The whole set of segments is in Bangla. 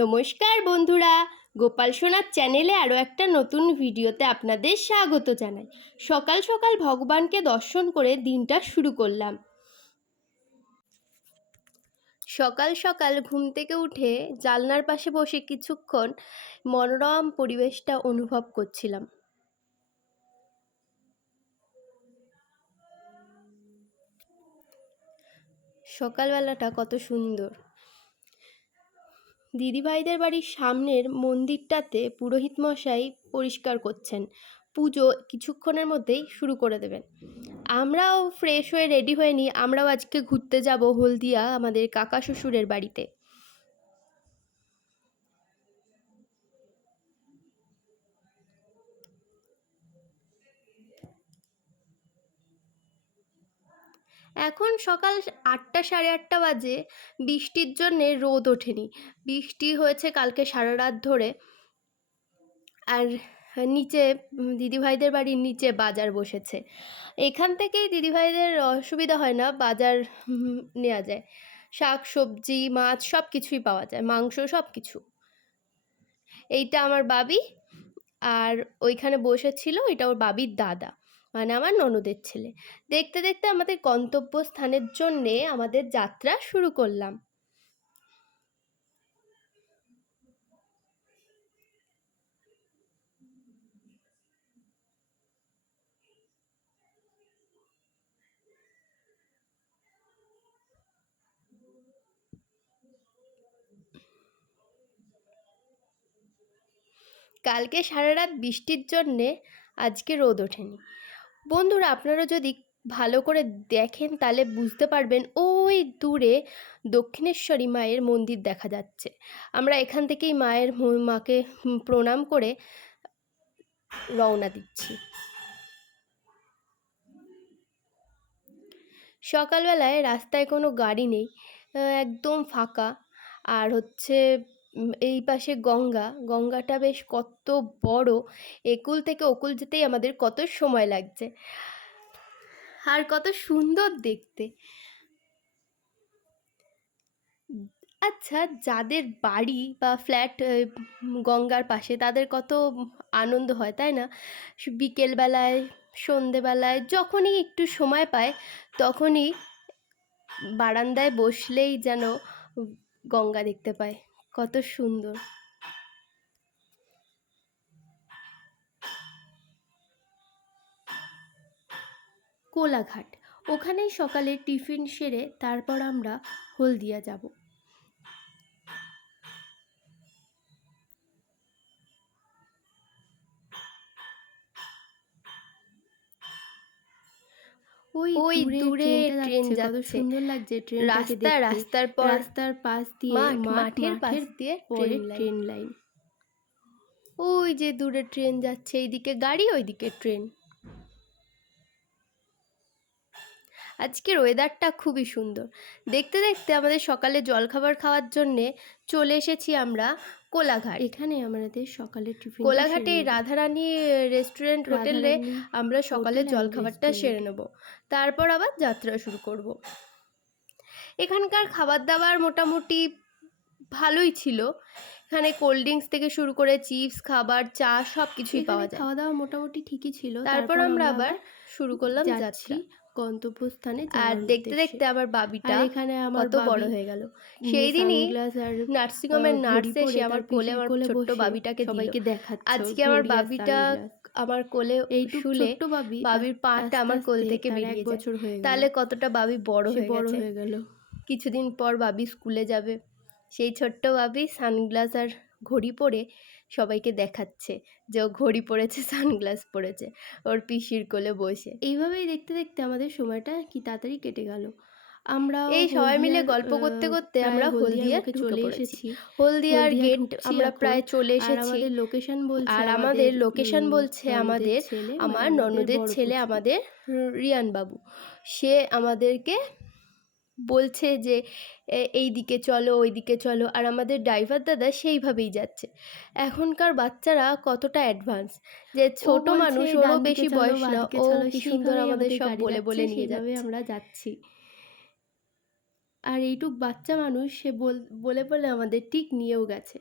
নমস্কার বন্ধুরা, গোপাল সোনার চ্যানেলে আরও একটা নতুন ভিডিওতে আপনাদের স্বাগত জানাই। সকাল সকাল ভগবানকে দর্শন করে দিনটা শুরু করলাম। সকাল সকাল ঘুম থেকে উঠে জানলার পাশে বসে কিছুক্ষণ মনোরম পরিবেশটা অনুভব করছিলাম। সকালবেলাটা কত সুন্দর। দিদিভাইদের বাড়ির সামনের মন্দিরটাতে পুরোহিত মশাই পরিষ্কার করছেন। পুজো কিছুক্ষণের মধ্যেই শুরু করে দেবেন। আমরাও ফ্রেশ হয়ে রেডি হয়ে নিই। আমরাও আজকে ঘুরতে যাব হলদিয়া, আমাদের কাকা শ্বশুরের বাড়িতে। এখন সকাল 8টা সাড়ে 8টা বাজে। বৃষ্টির জন্যে রোদ ওঠেনি। বৃষ্টি হয়েছে কালকে সারা রাত ধরে। আর নিচে দিদিভাইদের বাড়ির নিচে বাজার বসেছে। এখান থেকেই দিদিভাইদের অসুবিধা হয় না, বাজার নেওয়া যায়। শাক সবজি মাছ সব কিছুই পাওয়া যায়, মাংস সব কিছু। এইটা আমার বাবি, আর ওইখানে বসেছিল এটা ওর বাবির দাদা, মানে আমার ননদের ছেলে। দেখতে দেখতে আমাদের গন্তব্যস্থানের জন্যে আমাদের যাত্রা শুরু করলাম। কালকে সারা রাত বৃষ্টির জন্যে আজকে রোদ ওঠেনি। বন্ধুরা, আপনারা যদি ভালো করে দেখেন তাহলে বুঝতে পারবেন ওই দূরে দক্ষিণেশ্বরী মায়ের মন্দির দেখা যাচ্ছে। আমরা এখান থেকেই মাকে প্রণাম করে রওনা দিচ্ছি। সকালবেলায় রাস্তায় কোনো গাড়ি নেই, একদম ফাঁকা। আর হচ্ছে এই পাশে গঙ্গাটা বেশ কত বড়। একুল থেকে ওকুল যেতেই আমাদের কত সময় লাগছে, আর কত সুন্দর দেখতে। আচ্ছা, যাদের বাড়ি বা ফ্ল্যাট গঙ্গার পাশে তাদের কত আনন্দ হয়, তাই না? বিকেলবেলায় সন্ধেবেলায় যখনই একটু সময় পায় তখনই বারান্দায় বসলেই যেন গঙ্গা দেখতে পায়। কত সুন্দর। কোলাঘাট, ওখানেই সকালে টিফিন সেরে তারপর আমরা হলদিয়া যাব। ওই দূরে ট্রেন যাচ্ছে, কত সুন্দর লাগছে ট্রেনটাকে দেখতে। রাস্তার পাশ দিয়ে মাঠের পাশ দিয়ে ট্রেন লাইন। ওই যে দূরে ট্রেন যাচ্ছে, এইদিকে গাড়ি ওইদিকে ট্রেন। আজকের ওয়েদারটা খুবই সুন্দর। দেখতে দেখতে আমাদের সকালে জলখাবার খাওয়ার জন্যে চলে এসেছি আমরা কোলাঘাট। এখানে আমাদের সকালের টিফিন, কোলাঘাটে রাধারানী রেস্টুরেন্ট হোটেলে আমরা সকালে জলখাবারটা সেরে নেব, তারপর আবার যাত্রা শুরু করব। এখানকার খাবার দাবার মোটামুটি ভালোই ছিল। এখানে কোল্ড ড্রিঙ্কস থেকে শুরু করে চিপস, খাবার, চা সব কিছুই পাওয়া যায়। খাওয়া দাওয়া মোটামুটি ঠিকই ছিল। তারপর আমরা আবার শুরু করলাম যাত্রা গন্তব্যস্থানে। আর দেখতে দেখতে আমার বাবিটা এখানে কত বড় হয়ে গেল। সেই দিনই নার্সিংহোমের নার্স এসে আমার কোলে আমার ছোট্ট বাবিটাকে সবাইকে দেখাচ্ছে। আজকে আমার বাবিটা আমার কোলে শুলে বাবির পাটা আমার কোল থেকে বেরিয়ে যায়। তাহলে কতটা বাবি বড় হয়ে গেল। কিছুদিন পর বাবি স্কুলে যাবে। সেই ছোট্ট বাবি সানগ্লাস আর ঘড়ি পরে সবাইকে দেখাচ্ছে যে ও ঘড়ি পরেছে, সানগ্লাস পরেছে, ওর পিসির কোলে বসে। এইভাবেই দেখতে দেখতে আমাদের সময়টা কি তাড়াতাড়ি কেটে গেল। আমরা এই সবাই মিলে গল্প করতে করতে আমরা হলদিয়ার চলে এসেছি। হলদিয়ার গেট আমরা প্রায় চলে এসেছি। আর আমাদের লোকেশন বলছে আমার ননদের ছেলে, আমাদের রিয়ান বাবু। সে আমাদেরকে বলছে যে এই দিকে চলো, ওই দিকে চলো। আর আমাদের ড্রাইভার দাদা সেইভাবেই যাচ্ছে। এখনকার বাচ্চারা কতটা অ্যাডভান্স, যে ছোট মানুষ, ওরও বেশি বয়স না, ও কি সুন্দর আমাদের সব বলে বলে নিয়ে যাবে। আমরা যাচ্ছি। আর এইটুক বাচ্চা মানুষ সে বলে বলে আমাদের ঠিক নিয়েও গেছে।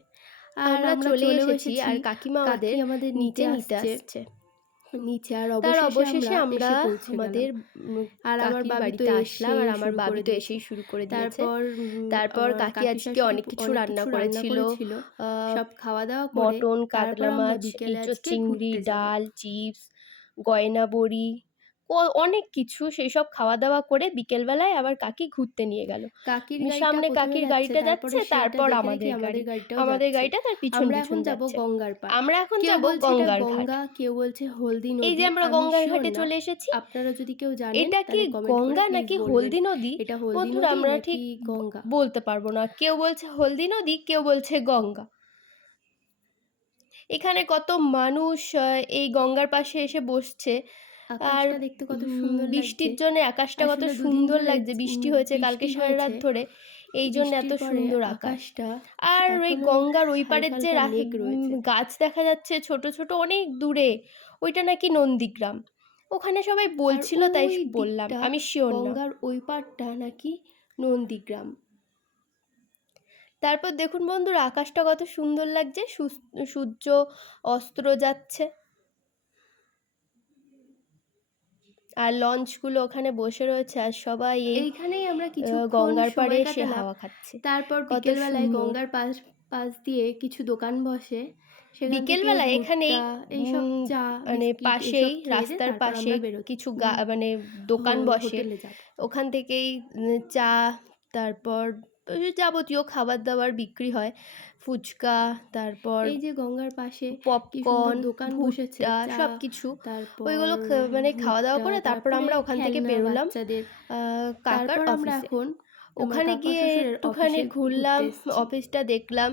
আর আমরা চলে এসেছি আর কাকিমা আমাদের নিচে আসছে নিচে। আর অবশেষে আমরা আমাদের আর আমার বাড়িতে আসলাম আর আমার বাবি তো এসেই শুরু করে দিয়েছে। তারপর কাকি আজকে অনেক কিছু রান্না করেছিল, সব খাওয়া দাওয়া করে মটন, কাতলা মাছ, ইঁচড় চিংড়ি, ডাল, চিপস, গয়না বড়ি, অনেক কিছু। সেই সব খাওয়া দাওয়া করে বিকেলবেলায় আবার কাকি ঘুরতে নিয়ে গেল। সামনে কাকির গাড়িটা যাচ্ছে, তারপর আমাদের গাড়িটা তার পিছন পিছন যাচ্ছে। আমরা এখন যাব গঙ্গার ঘাট। কেউ বলছে হলদি নদী। এই যে আমরা গঙ্গার ঘাটে চলে এসেছি। আপনারা যদি কেউ জানেন এটা কি গঙ্গা নাকি হলদি নদী, বন্ধুরা আমরা ঠিক গঙ্গা বলতে পারবো না। কেউ বলছে হলদি নদী, কেউ বলছে গঙ্গা। এখানে কত মানুষ এই গঙ্গার পাশে এসে বসছে। আর দেখতে কত সুন্দর, বৃষ্টির জন্য আকাশটা কত সুন্দর লাগছে। বৃষ্টি হয়েছে কালকে সারা রাত ধরে, এই জন্য এত সুন্দর আকাশটা। আর ওই গঙ্গার ওই পারের যে গাছ দেখা যাচ্ছে ছোট ছোট অনেক দূরে, ওইটা নাকি নন্দীগ্রাম। ওখানে সবাই বলছিল, তাই বললাম, আমি শিওর না। গঙ্গার ওই পারটা নাকি নন্দীগ্রাম। তারপর দেখুন বন্ধুরা, আকাশটা কত সুন্দর লাগছে, সূর্য অস্ত যাচ্ছে। আর লঞ্চগুলো ওখানে বসে রয়েছে আর সবাই এইখানেই আমরা কিছু গঙ্গার পাড়ে এসে হাওয়া খাচ্ছি। তারপর বিকেলবেলায় গঙ্গার পাশ দিয়ে কিছু দোকান বসে। বিকেলবেলায় এখানে এইসব চা মানে পাশেই রাস্তার পাশে কিছু মানে দোকান বসে, ওখান থেকেই চা, তারপর যাবতীয় খাবার দাবার বিক্রি হয়, ফুচকা, তারপর এই যে গঙ্গার পাশে পপকর্ন দোকান বসেছে, সব কিছু। ওইগুলো মানে খাওয়া দাওয়া করে তারপর আমরা ওখান থেকে বেরোলাম কাকার অফিসে। ওখানে গিয়ে একটুখানি ঘুরলাম, অফিসটা দেখলাম।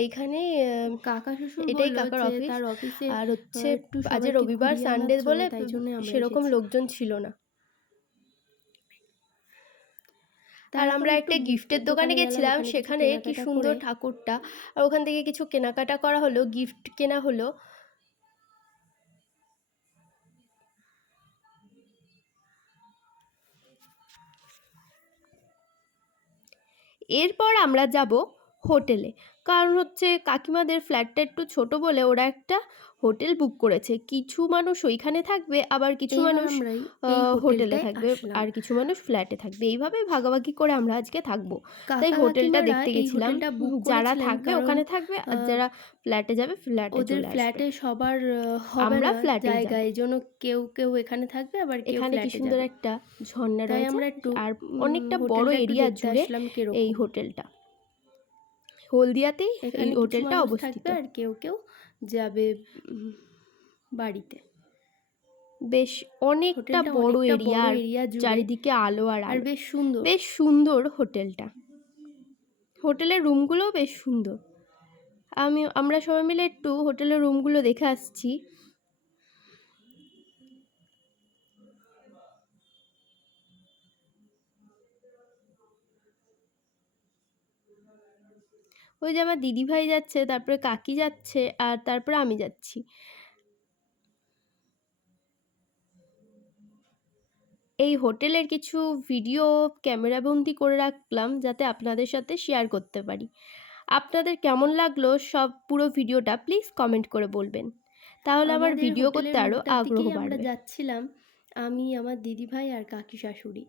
এইখানে কাকা শ্বশুর এটাই কাকার অফিস। আর হচ্ছে আজ রবিবার সানডে বলে সেরকম লোকজন ছিল না। আর আমরা একটা গিফটের দোকানে গেছিলাম, সেখানে কি সুন্দর ঠাকুরটা। আর ওখান থেকে কিছু কেনাকাটা করা হলো, গিফট কেনা হলো। এরপর আমরা যাব হোটেলে, কারণ হচ্ছে কাকিমাদের ফ্ল্যাটটা একটু ছোট বলে ওরা একটা হোটেল বুক করেছে। কিছু মানুষ ওইখানে থাকবে, আবার কিছু মানুষ হোটেলে থাকবে, আর কিছু মানুষ ফ্ল্যাটে থাকবে। এইভাবে ভাগাভাগি করে আমরা আজকে থাকবো। তাই হোটেলটা দেখতে গেছিলাম। যারা থাকবে ওখানে থাকবে, আর যারা ফ্ল্যাটে যাবে ফ্ল্যাটে চলে আসবে। ফ্ল্যাটে সবার আমরা ফ্ল্যাটে জায়গা, এই জন্য কেউ কেউ এখানে থাকবে, আবার এখানে কি সুন্দর একটা ঝর্ণা রয়েছে। আমরা একটু আর অনেকটা বড় এরিয়া জুড়ে এই হোটেলটা। হলদিয়াতেই এই হোটেলটা অবস্থিত। আর কেউ কেউ যাবে বাড়িতে। বেশ অনেকটা বড় এরিয়া, চারিদিকে আলো আর বেশ সুন্দর হোটেলটা। হোটেলের রুমগুলোও বেশ সুন্দর। আমরা সবাই মিলে একটু হোটেলের রুমগুলো দেখে আসছি। ওই যে আমার দিদিভাই যাচ্ছে, তারপরে কাকি যাচ্ছে, আর তারপরে আমি যাচ্ছি। এই হোটেলের কিছু ভিডিও ক্যামেরাবন্দি করে রাখলাম, যাতে আপনাদের সাথে শেয়ার করতে পারি। আপনাদের কেমন লাগলো সব পুরো ভিডিওটা প্লিজ কমেন্ট করে বলবেন, তাহলে আমার ভিডিও করতে আরও আগ্রহ বাড়বে। আমরা যাচ্ছিলাম আমি, আমার দিদিভাই আর কাকি শাশুড়ি।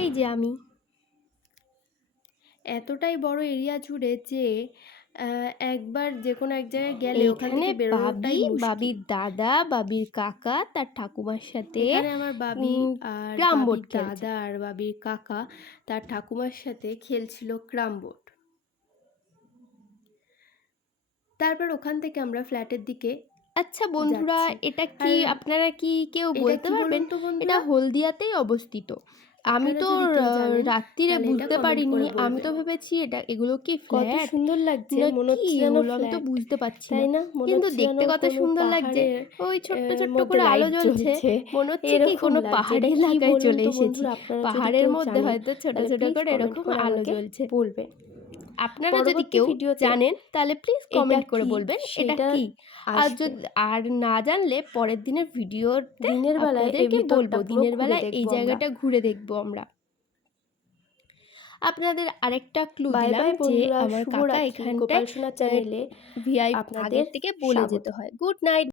এই যে আমি, এতটাই বড় এরিয়া জুড়ে যে একবার যে কোনো এক জায়গায় গেলে ওখান থেকে বেরোনোটাই মুশকিল। বাবির দাদা, বাবির কাকা তার ঠাকুমার সাথে, এখানে আমার বাবি আর বাবির দাদা আর বাবির কাকা তার ঠাকুমার সাথে খেলছিল ক্রাম বোর্ড। তারপর ওখান থেকে আমরা ফ্ল্যাটের দিকে। আচ্ছা বন্ধুরা, এটা কি আপনারা কি কেউ বলতে পারবেন? এটা হলদিয়াতেই অবস্থিত। আমি আপনারা তো যদি কেউ জানেন রাত্রিরে তাহলে এটা বুঝতে কমেন্ট পারিনি। করে আমি তো বলবেন। ভেবেছি এগুলো কি কত ফ্ল্যাট সুন্দর লাগছে, না মনে কি হচ্ছে যেন এগুলো, আমি তো ফ্ল্যাট, বুঝতে পারছি না। তাই না? মনে কিন্তু হচ্ছে যেন দেখতে কত কোনো সুন্দর লাগছে। পাহাড়ের ওই ছোট্ট ছোট্ট মধ্যে করে আলো লাইট জ্বলছে, জ্বলছে, মনে হচ্ছে কি এরকম কোনো লাগছে। পাহাড়ি এটা কি এলাকায় বলুন চলে তো এসেছি। বন্ধুরা, আপনারা যদি পাহাড়ের কেউ মধ্যে জানেন হয়তো ছোট তাহলে ছোট প্লিজ করে কমেন্ট এরকম করে আলো আমাকে জ্বলছে। বলবেন। আপনারা যদি পরবর্তী কেউ ভিডিওতে জানেন তাহলে প্লিজ এটা কমেন্ট করে কি বলবেন এটা সেইটা কি। আর আসবে। আর না জানলে পরের দিনের ভিডিওতে দিনের বেলায় এই আপনাদেরকে বলবো, ভিতরটা পুরো দিনের ঘুরে বেলায় এই দেখবো আমরা। জায়গাটা ঘুরে দেখবো আমরা। আপনাদের আরেকটা ক্লু বাই দিলাম বাই যে বন্ধুরা, আমার কাকা শুভরাত্রি। এখানটায় গোপাল সোনা চ্যানেলে ভিআইপি আপনাদের আগের থেকে বলে স্বাগত। যেতে হয়। Good night.